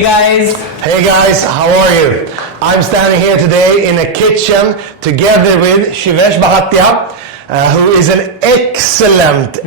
Hey guys! Hey guys, how are you? I'm standing here today in a kitchen together with Shivesh Bhatia, who is an excellent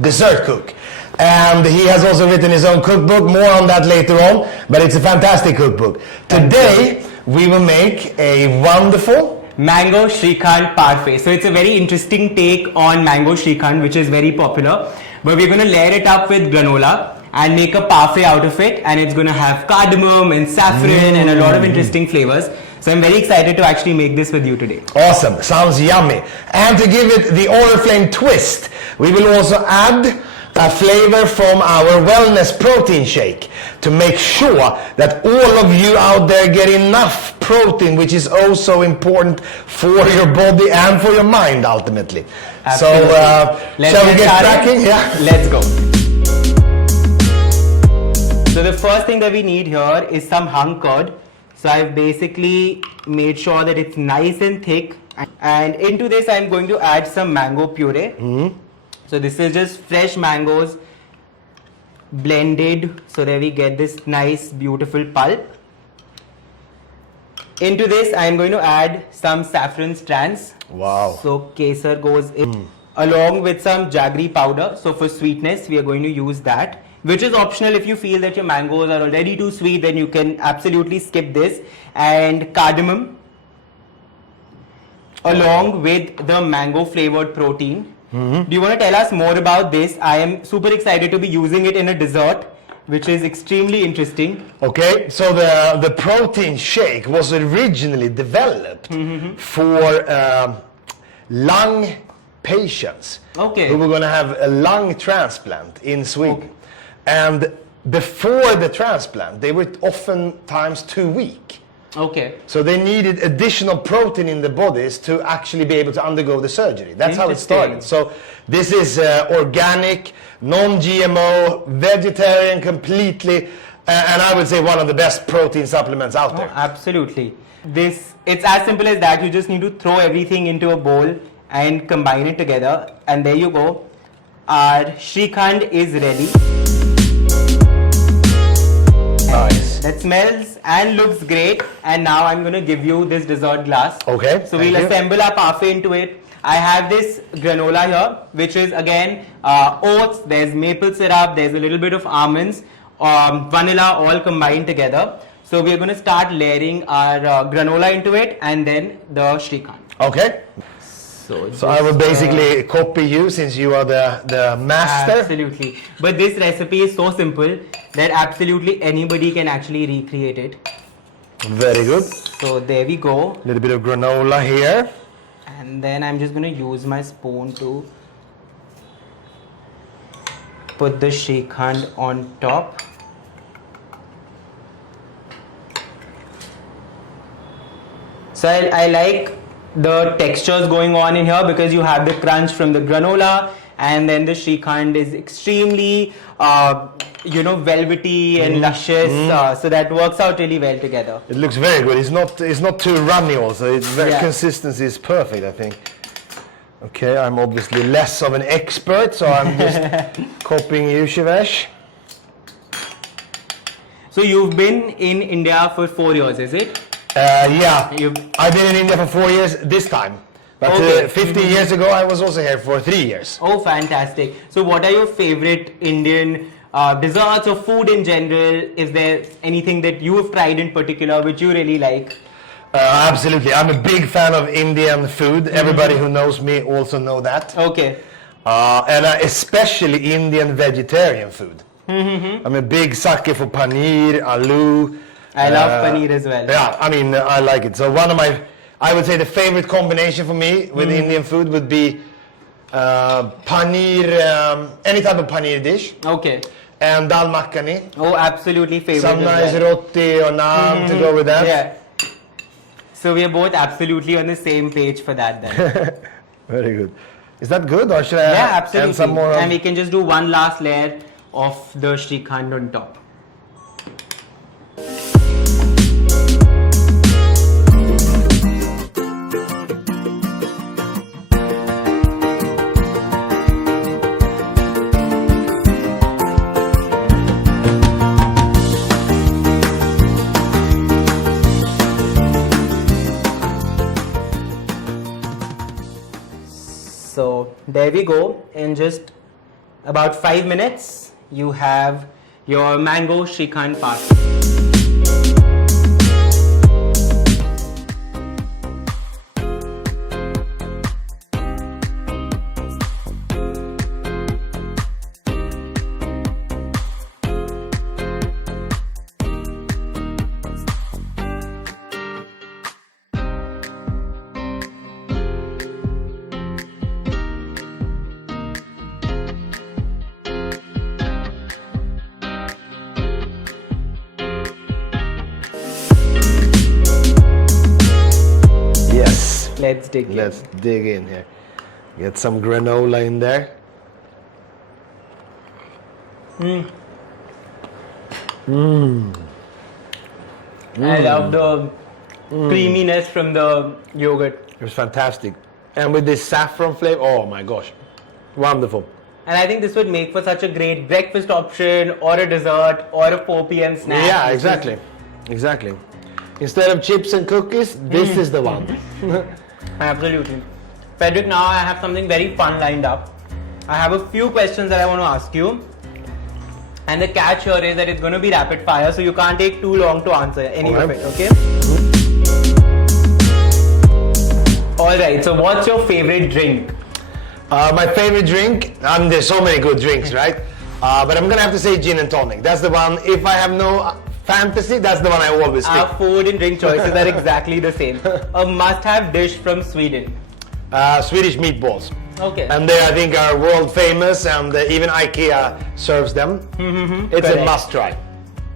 dessert cook. And he has also written his own cookbook, more on that later on, but it's a fantastic cookbook. Today, we will make a wonderful Mango Shrikhand Parfait. So it's a very interesting take on Mango Shrikhand, which is very popular. But we're going to layer it up with granola and make a parfait out of it, and it's going to have cardamom and saffron and a lot of interesting flavors. So I'm very excited to actually make this with you today. Awesome, sounds yummy. And to give it the Oriflame twist, we will also add a flavor from our wellness protein shake to make sure that all of you out there get enough protein, which is also important for your body and for your mind ultimately. Absolutely. So shall we get cracking? Yeah. Let's go. So the first thing that we need here is some hung curd. So I've basically made sure that it's nice and thick, and into this I'm going to add some mango puree. So this is just fresh mangoes blended so that we get this nice beautiful pulp. Into this I'm going to add some saffron strands. Wow. So kesar goes in along with some jaggery powder. So for sweetness we are going to use that, which is optional. If you feel that your mangoes are already too sweet, then you can absolutely skip this. And cardamom along with the mango flavored protein. Do you want to tell us more about this? I am super excited to be using it in a dessert, which is extremely interesting. Okay, so the protein shake was originally developed for lung patients who were going to have a lung transplant in Sweden. And before the transplant, they were oftentimes too weak. So they needed additional protein in the bodies to actually be able to undergo the surgery. That's how it started. So this is organic, non-GMO, vegetarian completely, and I would say one of the best protein supplements out there. Absolutely. It's as simple as that. You just need to throw everything into a bowl and combine it together, and there you go. Our Shrikhand is ready. Nice. That smells and looks great, and now I'm going to give you this dessert glass. Okay. So we'll assemble our parfait into it. I have this granola here, which is again oats, there's maple syrup, there's a little bit of almonds, vanilla, all combined together. So we're going to start layering our granola into it and then the Shrikhand. Okay. So I will basically copy you since you are the master. Absolutely. But this recipe is so simple that absolutely anybody can actually recreate it. Very good. So there we go. A little bit of granola here. And then I'm just going to use my spoon to put the Shrikhand on top. So I like the textures going on in here because you have the crunch from the granola, and then the Shrikhand is extremely velvety and luscious, so that works out really well together. It looks very good. It's not too runny also. It's very consistency is perfect, I think. Okay, I'm obviously less of an expert, so I'm just copying you, Shivesh. So you've been in India for 4 years, is it? Yeah, I've been in India for 4 years this time. But 15 years ago, I was also here for 3 years. Oh, fantastic. So what are your favorite Indian desserts or food in general? Is there anything that you have tried in particular which you really like? Absolutely. I'm a big fan of Indian food. Everybody who knows me also know that. Okay. And especially Indian vegetarian food. I'm a big sucker for paneer, aloo. I love paneer as well. Yeah, I mean, I like it. So one of my, I would say the favorite combination for me with Indian food would be paneer, any type of paneer dish. Okay. And dal makhani. Oh, absolutely favorite. Some nice roti or naan to go with that. Yeah. So we are both absolutely on the same page for that then. Very good. Is that good, or should I absolutely. add some more? And we can just do one last layer of the Shrikhand on top. So there we go. In just about 5 minutes, you have your mango Shrikhand parfait. Let's dig in. Let's dig in here. Get some granola in there. I love the creaminess from the yogurt. It was fantastic. And with this saffron flavor, oh my gosh. Wonderful. And I think this would make for such a great breakfast option or a dessert or a 4 p.m. snack. Yeah, exactly. Exactly. Instead of chips and cookies, this is the one. Absolutely. Frederic, now I have something very fun lined up. I have a few questions that I want to ask you. And the catch here is that it's going to be rapid fire, so you can't take too long to answer any of it, okay? Alright, so what's your favorite drink? My favorite drink, there's so many good drinks, right? But I'm going to have to say gin and tonic. That's the one, if I have no fantasy, that's the one I always pick. Our food and drink choices are exactly the same. A must-have dish from Sweden. Swedish meatballs. Okay. And they, I think, are world famous, and even IKEA serves them. It's Correct. a must-try.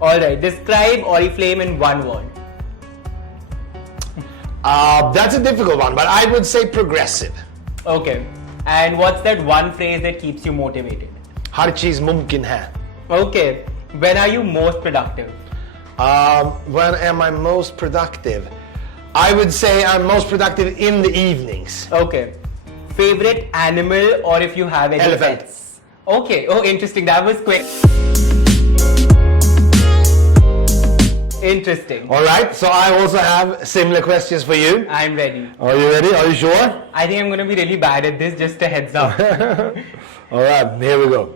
Alright, describe Oriflame in one word. That's a difficult one, but I would say progressive. Okay. And what's that one phrase that keeps you motivated? Har cheez mumkin hai. Okay. When are you most productive? When am I most productive? I would say I'm most productive in the evenings. Okay. Favorite animal, or if you have any Elephant. pets? Okay. Oh, interesting. That was quick. Interesting. Alright, so I also have similar questions for you. I'm ready. Are you ready? Are you sure? I think I'm going to be really bad at this, just a heads up. Alright, here we go.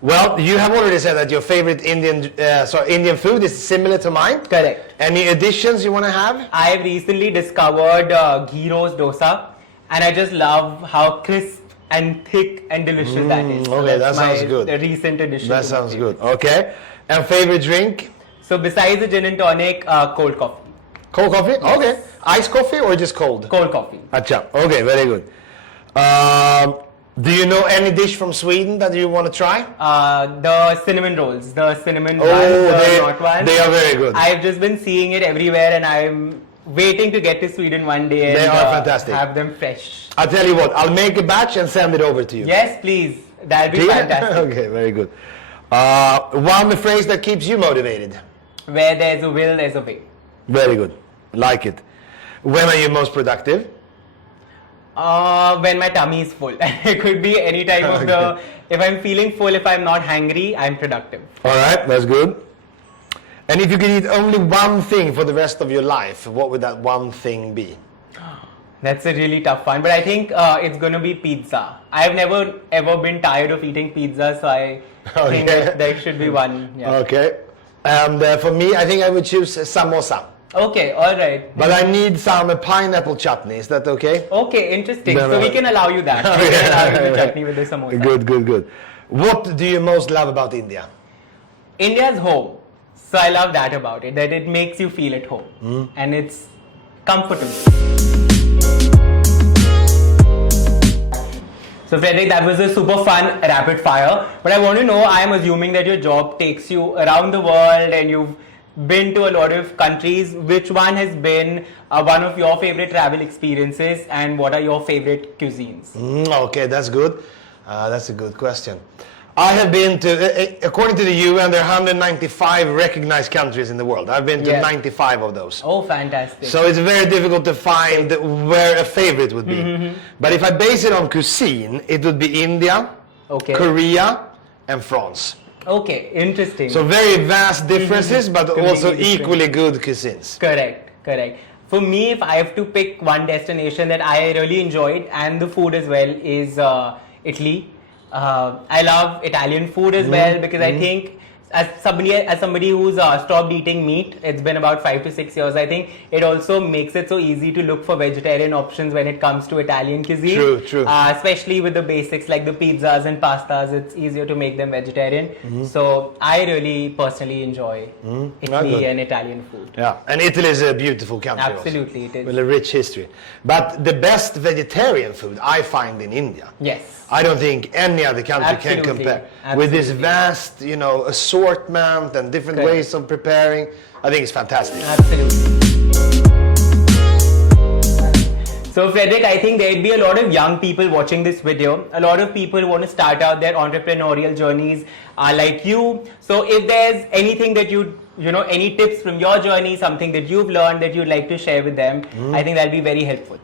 Well, you have already said that your favorite Indian food is similar to mine. Correct. Any additions you want to have? I have recently discovered ghee roast dosa, and I just love how crisp and thick and delicious that is. So Okay, that that's sounds my good. recent addition. That to my sounds favorite. good. Okay. And favorite drink? So besides the gin and tonic, cold coffee. Cold coffee? Okay. Iced coffee or just cold? Cold coffee. Acha. Okay, very good. Do you know any dish from Sweden that you want to try? The cinnamon rolls, the cinnamon ones, the not ones. They are very good. I've just been seeing it everywhere, and I'm waiting to get to Sweden one day and They are fantastic. have them fresh. I'll tell you what, I'll make a batch and send it over to you. Yes, please. That'd be fantastic. Okay, very good. One phrase that keeps you motivated. Where there's a will, there's a way. Very good. Like it. When are you most productive? When my tummy is full. It could be any time of the... If I'm feeling full, if I'm not hungry, I'm productive. Alright, that's good. And if you could eat only one thing for the rest of your life, what would that one thing be? That's a really tough one, but I think it's going to be pizza. I've never ever been tired of eating pizza, so I think that there should be one. Yeah. Okay. And for me, I think I would choose samosa. Okay, alright. But I need some pineapple chutney, is that okay? Okay, interesting. So we can allow you that. We can allow you the chutney with the samosa. Good, good, good. What do you most love about India? India's home. So I love that about it, that it makes you feel at home. And it's comfortable. So Frederic, that was a super fun rapid fire. But I want to know, I am assuming that your job takes you around the world and you've been to a lot of countries. Which one has been one of your favorite travel experiences, and what are your favorite cuisines? Okay, that's good. That's a good question. I have been to, according to the UN, there are 195 recognized countries in the world. I've been to 95 of those. Oh, fantastic. So it's very difficult to find where a favorite would be. But if I base it on cuisine, it would be India, Korea, and France. Okay, interesting. So very vast differences, but also equally good cuisines. Correct, correct. For me, if I have to pick one destination that I really enjoyed and the food as well is Italy. I love Italian food as well because I think as somebody who's stopped eating meat, it's been about 5 to 6 years. I think it also makes it so easy to look for vegetarian options when it comes to Italian cuisine. True. Especially with the basics like the pizzas and pastas, it's easier to make them vegetarian. So I really personally enjoy Italy and Italian food. Yeah, and Italy is a beautiful country. Absolutely, also, it is. with a rich history. But the best vegetarian food I find in India. Yes. I don't think any other country can compare. With this vast, assortment and different ways of preparing. I think it's fantastic. Absolutely. So Frederic, I think there'd be a lot of young people watching this video. A lot of people want to start out their entrepreneurial journeys like you. So if there's anything that any tips from your journey, something that you've learned that you'd like to share with them, I think that'll be very helpful.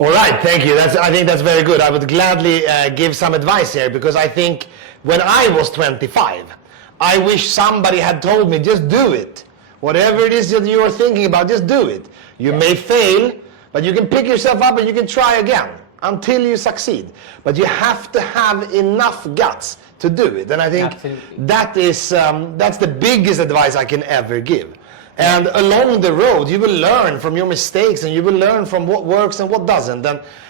All right, thank you. I think that's very good. I would gladly give some advice here because I think when I was 25, I wish somebody had told me, just do it. Whatever it is that you are thinking about, just do it. You may fail, but you can pick yourself up and you can try again until you succeed. But you have to have enough guts to do it. And I think that's the biggest advice I can ever give. And along the road, you will learn from your mistakes and you will learn from what works and what doesn't.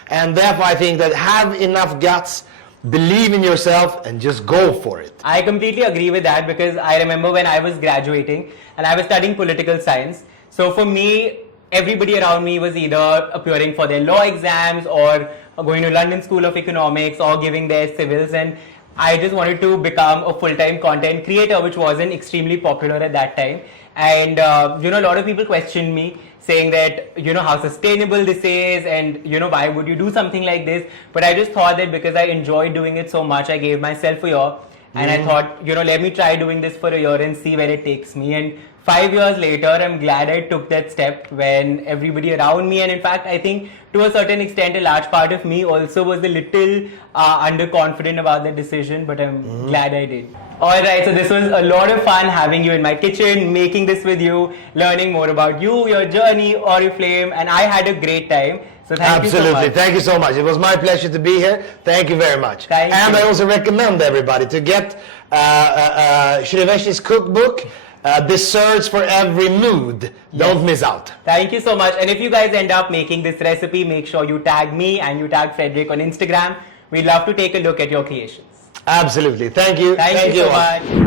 And therefore, I think that have enough guts, believe in yourself, and just go for it. I completely agree with that because I remember when I was graduating and I was studying political science. So for me, everybody around me was either appearing for their law exams or going to London School of Economics or giving their civils. And I just wanted to become a full-time content creator, which wasn't extremely popular at that time. And a lot of people questioned me saying that how sustainable this is and why would you do something like this. But I just thought that because I enjoyed doing it so much, I gave myself a year and I thought let me try doing this for a year and see where it takes me. And 5 years later, I'm glad I took that step when everybody around me, and in fact I think to a certain extent a large part of me also was a little underconfident about the decision, but I'm glad I did. Alright, so this was a lot of fun having you in my kitchen, making this with you, learning more about you, your journey, Oriflame, and I had a great time. So thank you so much. Thank you so much. It was my pleasure to be here. Thank you very much. Thank you. I also recommend everybody to get Shivesh's cookbook, Desserts for Every Mood. Don't miss out. Thank you so much. And if you guys end up making this recipe, make sure you tag me and you tag Frederic on Instagram. We'd love to take a look at your creations. Absolutely. Thank you. Thank you so much.